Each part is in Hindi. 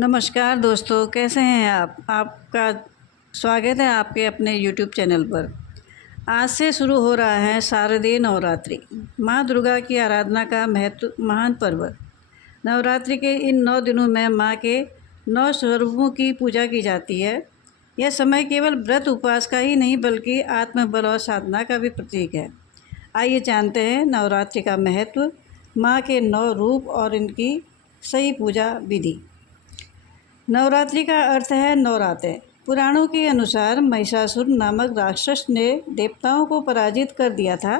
नमस्कार दोस्तों, कैसे हैं आप? आपका स्वागत है आपके अपने YouTube चैनल पर। आज से शुरू हो रहा है शारदीय नवरात्रि, माँ दुर्गा की आराधना का महान पर्व। नवरात्रि के इन 9 दिनों में माँ के 9 स्वरूपों की पूजा की जाती है। यह समय केवल व्रत उपवास का ही नहीं बल्कि आत्मबल और साधना का भी प्रतीक है। आइए जानते हैं नवरात्रि का महत्व, माँ के 9 रूप और इनकी सही पूजा विधि। नवरात्रि का अर्थ है नवराते। पुराणों के अनुसार महिषासुर नामक राक्षस ने देवताओं को पराजित कर दिया था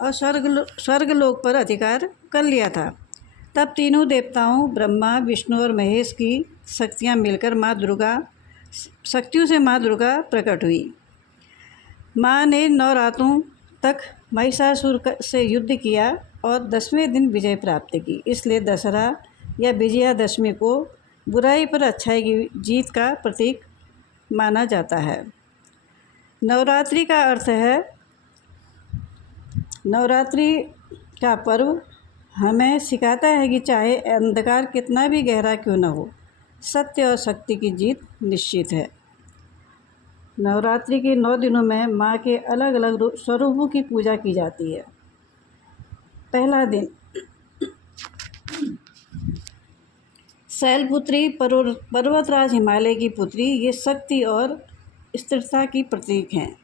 और स्वर्गलोक पर अधिकार कर लिया था। तब तीनों देवताओं ब्रह्मा, विष्णु और महेश की शक्तियाँ मिलकर शक्तियों से माँ दुर्गा प्रकट हुई। माँ ने 9 रातों तक महिषासुर से युद्ध किया और 10वें दिन विजय प्राप्त की। इसलिए दशहरा या विजयादशमी को बुराई पर अच्छाई की जीत का प्रतीक माना जाता है। नवरात्रि का अर्थ है, नवरात्रि का पर्व हमें सिखाता है कि चाहे अंधकार कितना भी गहरा क्यों न हो, सत्य और शक्ति की जीत निश्चित है। नवरात्रि के 9 दिनों में माँ के अलग अलग स्वरूपों की पूजा की जाती है। पहला दिन शैलपुत्री, पर्वतराज हिमालय की पुत्री, ये शक्ति और स्थिरता की प्रतीक हैं।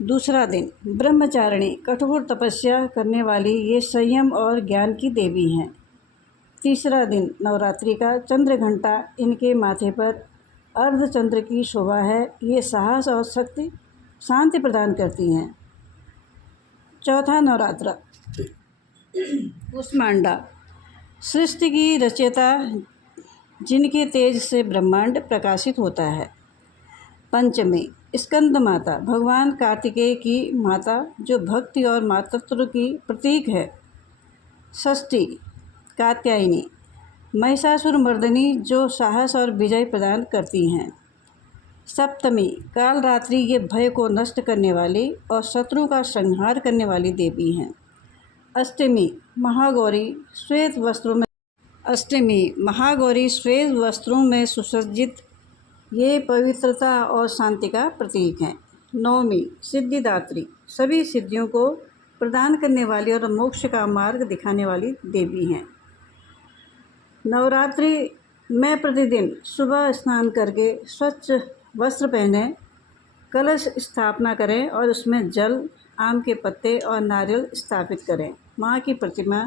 दूसरा दिन ब्रह्मचारिणी, कठोर तपस्या करने वाली, ये संयम और ज्ञान की देवी हैं। तीसरा दिन नवरात्रि का चंद्रघंटा, इनके माथे पर अर्धचंद्र की शोभा है, ये साहस और शांति प्रदान करती हैं। चौथा नवरात्र कुष्मांडा, सृष्टि की रचयिता, जिनके तेज से ब्रह्मांड प्रकाशित होता है। पंचमी स्कंद माता, भगवान कार्तिकेय की माता, जो भक्ति और मातृत्व की प्रतीक है। षष्ठी कात्यायनी, महिषासुर मर्दिनी, जो साहस और विजय प्रदान करती हैं। सप्तमी कालरात्रि, ये भय को नष्ट करने वाली और शत्रु का संहार करने वाली देवी हैं। अष्टमी महागौरी, श्वेत वस्त्रों में सुसज्जित, ये पवित्रता और शांति का प्रतीक हैं। नवमी सिद्धिदात्री, सभी सिद्धियों को प्रदान करने वाली और मोक्ष का मार्ग दिखाने वाली देवी हैं। नवरात्रि में प्रतिदिन सुबह स्नान करके स्वच्छ वस्त्र पहनें, कलश स्थापना करें और उसमें जल, आम के पत्ते और नारियल स्थापित करें। माँ की प्रतिमा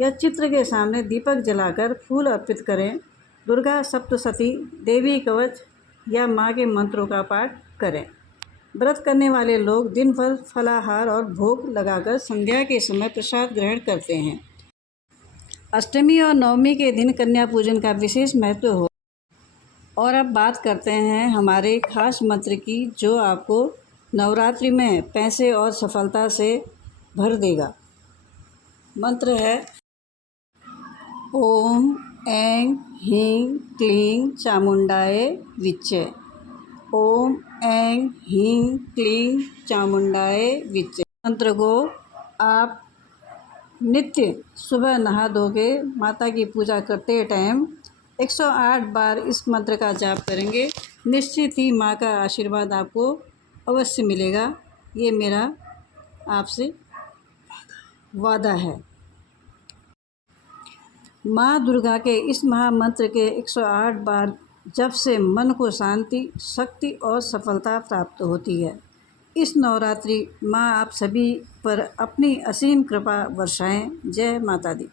या चित्र के सामने दीपक जलाकर फूल अर्पित करें। दुर्गा सप्तशती, देवी कवच या माँ के मंत्रों का पाठ करें। व्रत करने वाले लोग दिन भर फलाहार और भोग लगाकर संध्या के समय प्रसाद ग्रहण करते हैं। अष्टमी और नवमी के दिन कन्या पूजन का विशेष महत्व हो। और अब बात करते हैं हमारे खास मंत्र की, जो आपको नवरात्रि में पैसे और सफलता से भर देगा। मंत्र है ओम ऐं ह्रीं क्लीं चामुंडाय विच्चे। ओम ऐं ह्रीं क्लीं चामुंडाय विच्चे। मंत्र को आप नित्य सुबह नहा धो के माता की पूजा करते टाइम 108 बार इस मंत्र का जाप करेंगे। निश्चित ही माँ का आशीर्वाद आपको अवश्य मिलेगा। ये मेरा आपसे वादा है। माँ दुर्गा के इस महामंत्र के 108 बार जप से मन को शांति, शक्ति और सफलता प्राप्त होती है। इस नवरात्रि माँ आप सभी पर अपनी असीम कृपा वर्षाएं। जय माता दी।